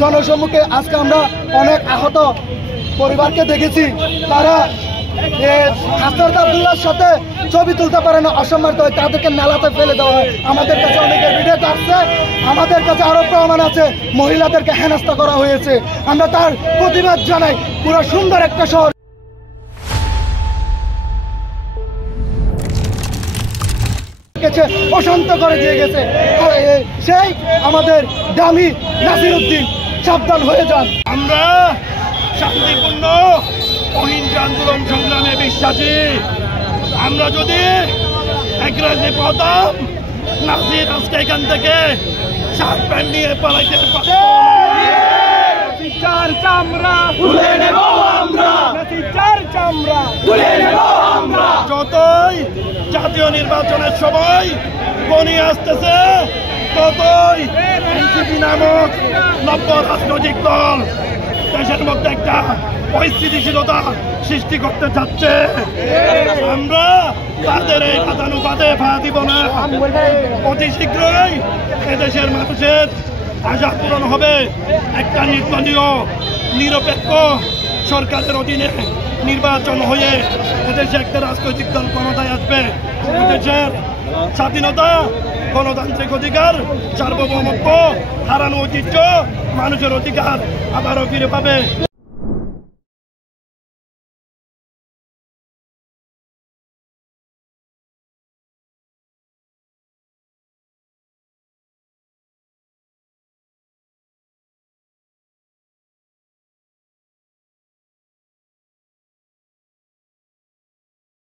জনসম্মুখে আজকে আমরা অনেক আহত পরিবারকে দেখেছি। তারা হাসনাত আব্দুল্লাহর সাথে ছবি তুলতে পারে না, অসম্মানিত হয়, তাদেরকে নালাতে ফেলে দেওয়া হয়। আমাদের কাছে অনেকের ভিডিও আসছে, আমাদের কাছে আরো প্রমাণ আছে মহিলাদেরকে হেনস্থা করা হয়েছে। আমরা তার প্রতিবাদ জানাই। পুরো সুন্দর একটা শহর অশান্ত করে দিয়ে গেছে সেই আমাদের দামি নাসিরউদ্দিন, সাবধান হয়ে যান। আমরা শান্তিপূর্ণ অহিংস আন্দোলন সংগ্রামে বিশ্বাসী। আমরা যদি একরাজে পদাম নাসির আজকে এখান থেকে শার্ট প্যান্ট নিয়ে পালাইতে চার চামড়া তুলে নেব আমরা, চার চামড়া তুলে নেব আমরা। যতই জাতীয় নির্বাচনের সময় ঘনিয়ে আসতেছে ততই এনসিপি নামক নব্য রাজনৈতিক দল দেশের মধ্যে একটা অস্থিতিশীলতা সৃষ্টি করতে যাচ্ছে। আমরা তাদের এই বাদানুবাদে ভা দিব না। অতি শীঘ্রই এদেশের মানুষের আশা পূরণ হবে। একটা নির্দলীয় নিরপেক্ষ সরকারের অধীনে নির্বাচন হয়ে এদেশে একটা রাজনৈতিক দল ক্ষমতায় আসবে। এদেশের স্বাধীনতা, গণতান্ত্রিক অধিকার, সার্বভৌমত্ব হারানো ঐতিহ্য, মানুষের অধিকার আবারও ফিরে পাবে।